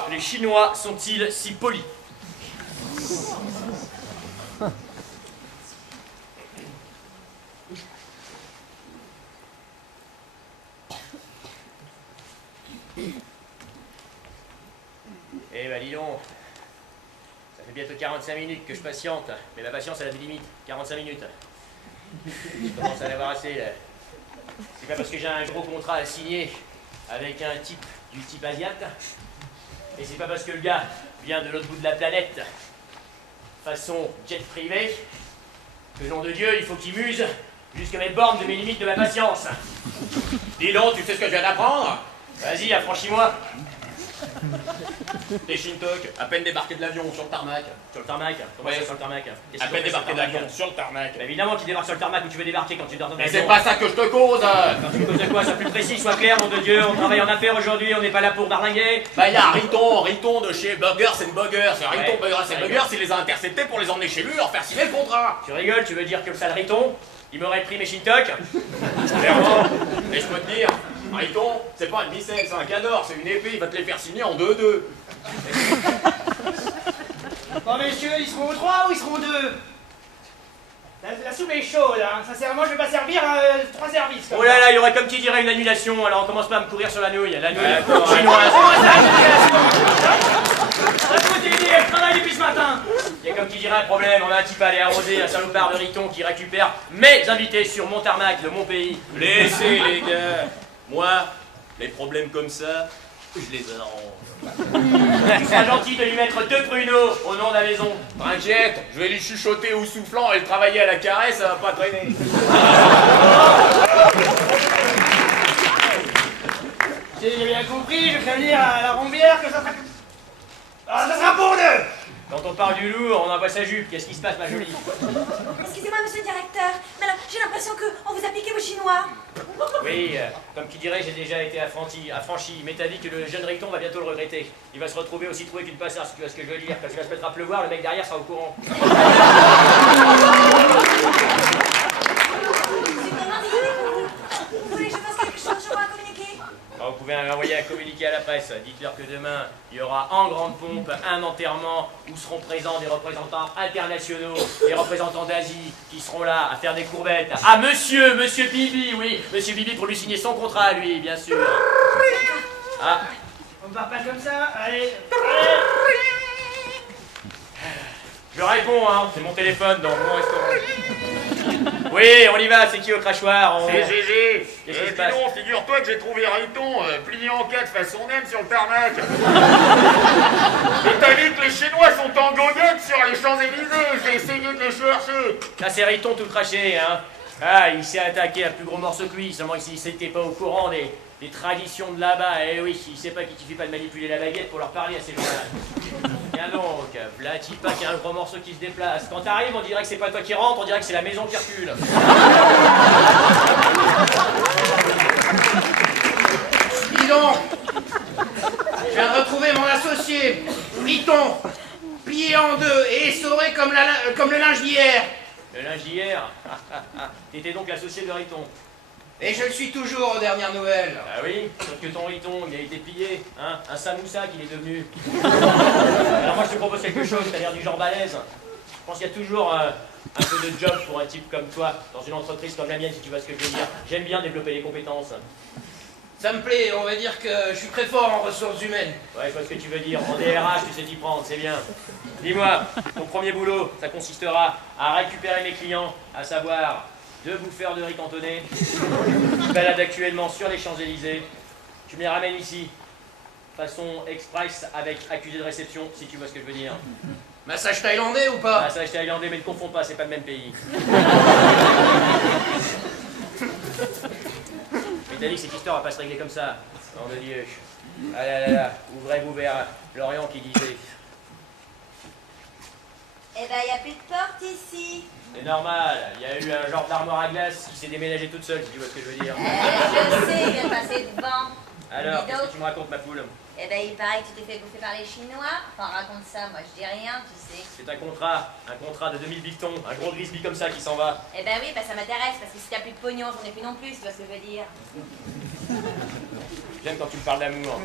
Pourquoi les Chinois sont-ils si polis? Eh ben dis donc, ça fait bientôt 45 minutes que je patiente, mais ma patience elle a des limites, 45 minutes. Je commence à en avoir assez là. C'est pas parce que j'ai un gros contrat à signer avec un type du type asiate, et c'est pas parce que le gars vient de l'autre bout de la planète, façon jet privé, que nom de Dieu, il faut qu'il muse jusqu'à mes bornes de mes limites de ma patience. Dis donc, tu sais ce que je viens d'apprendre? Vas-y, affranchis-moi. T'es Shintok, à peine débarqué de l'avion sur le tarmac. Sur le tarmac? Comment ça, sur le tarmac? À peine débarqué de l'avion sur le tarmac. Bah évidemment qu'il débarque sur le tarmac où tu veux débarquer quand tu dors dans Mais l'avion. c'est pas ça que je te cause. Quand tu me causes de quoi? Sois plus précis, sois clair, nom de Dieu. On travaille en affaires aujourd'hui, on n'est pas là pour barlinguer. Bah y'a Riton de chez Burger, c'est une Burger. C'est Riton, Ouais. Burger, c'est Burger, s'il les a interceptés pour les emmener chez lui, leur faire signer le contrat. Tu rigoles, tu veux dire que le sale Riton, il m'aurait pris mes Shintok? Clairement. Et je peux te dire, Riton, c'est pas une missile, c'est un cador, c'est une épée, il va te les faire signer en 2-2. Bon messieurs, ils seront 3 ou ils seront 2? La soupe est chaude, hein. Sincèrement, je vais pas servir 3 services. Oh là là, il y aurait comme qui dirait une annulation, alors on commence pas à me courir sur la nouille. La nouille D'accord, chinoise. Je travaille depuis ce matin. Il y a comme qui dirait un problème, on a un type à aller arroser, un salopard de Riton qui récupère mes invités sur mon tarmac de mon pays. Laissez les gars. Moi, les problèmes comme ça, je les arrange. Tu seras gentil de lui mettre 2 pruneaux au nom de la maison. T'inquiète, je vais lui chuchoter au soufflant et le travailler à la caresse, ça va pas traîner. J'ai bien compris, je vais prévenir à la rombière que ça sera... Ah, ça sera pour 2. Quand on parle du lourd, on envoie sa jupe. Qu'est-ce qui se passe, ma jolie? Excusez-moi, monsieur le directeur, mais alors, j'ai l'impression qu'on vous a piqué vos Chinois. Oui, comme qui dirait, j'ai déjà été affranchi. Mais t'as dit que le jeune Riton va bientôt le regretter. Il va se retrouver aussi troué qu'une passasse, si tu vois ce que je veux dire. Quand il va se mettre à pleuvoir, le mec derrière sera au courant. C'est vraiment désolé pour vous. Vous voulez que je fasse quelque chose, je crois, à communiquer? Alors, vous pouvez envoyer un communiqué à la presse. Dites-leur que demain, il y aura en grande pompe un enterrement où seront présents des représentants internationaux, des représentants d'Asie qui seront là à faire des courbettes. Ah, monsieur Bibi, oui, monsieur Bibi pour lui signer son contrat à lui, bien sûr. Ah, On ne part pas comme ça, allez. je réponds, hein, c'est mon téléphone dans mon restaurant. Oui, on y va, c'est qui au crachoir? C'est Gégé. Qu'est-ce qui se Dis passe? donc, figure-toi que j'ai trouvé Riton plié en 4 façon M sur le tarmac. Et t'as dit que les Chinois sont en goguette sur les Champs-Élysées. J'ai essayé de les chercher. Là, c'est Riton tout craché, hein. Ah, il s'est attaqué à plus gros morceau que lui, seulement il s'était pas au courant des traditions de là-bas. Eh oui, il sait pas qu'il suffit pas de manipuler la baguette pour leur parler à ces gens-là. Tiens donc, v'là pas qu'il y a un gros morceau qui se déplace. Quand t'arrives, on dirait que c'est pas toi qui rentre, on dirait que c'est la maison qui recule. Dis donc, je viens de retrouver mon associé, Riton, plié en 2 et essoré comme le linge d'hier. Le linge d'hier. T'étais donc l'associé de Riton. Et je le suis toujours aux dernières nouvelles. Ah oui, sauf que ton Riton, il a été pillé, hein, un samoussa qu'il est devenu. Alors moi je te propose quelque chose, t'as l'air du genre balèze. Je pense qu'il y a toujours un peu de job pour un type comme toi, dans une entreprise comme la mienne, si tu vois ce que je veux dire. J'aime bien développer les compétences. Ça me plaît, on va dire que je suis très fort en ressources humaines. Ouais, je vois ce que tu veux dire. En DRH, tu sais t'y prendre, c'est bien. Dis-moi, ton premier boulot, ça consistera à récupérer mes clients, à savoir 2 bouffeurs de riz cantonné, qui se baladent actuellement sur les Champs-Élysées. Tu me les ramènes ici, façon express avec accusé de réception, si tu vois ce que je veux dire. Massage thaïlandais ou pas? Ah, ça, j'étais thaïlandais, mais ne confonds pas, c'est pas le même pays. Mais t'as dit que cette histoire va pas se régler comme ça. Nom de Dieu. Ah là là là, ouvrez-vous vers l'Orient qui disait. Eh ben, y a plus de porte ici. C'est normal, il y a eu un genre d'armoire à glace qui s'est déménagé toute seule, si tu vois ce que je veux dire. Je sais, il vient de passer devant. Alors, Dis qu'est-ce donc. que tu me racontes, ma poule? Eh ben, il paraît que tu t'es fait bouffer par les Chinois. Enfin, raconte ça, moi je dis rien, tu sais. C'est un contrat de 2000 bictons, un gros grisby comme ça qui s'en va. Eh ben oui, bah ça m'intéresse, parce que si t'as plus de pognon, j'en ai plus non plus, tu vois ce que je veux dire. J'aime quand tu me parles d'amour.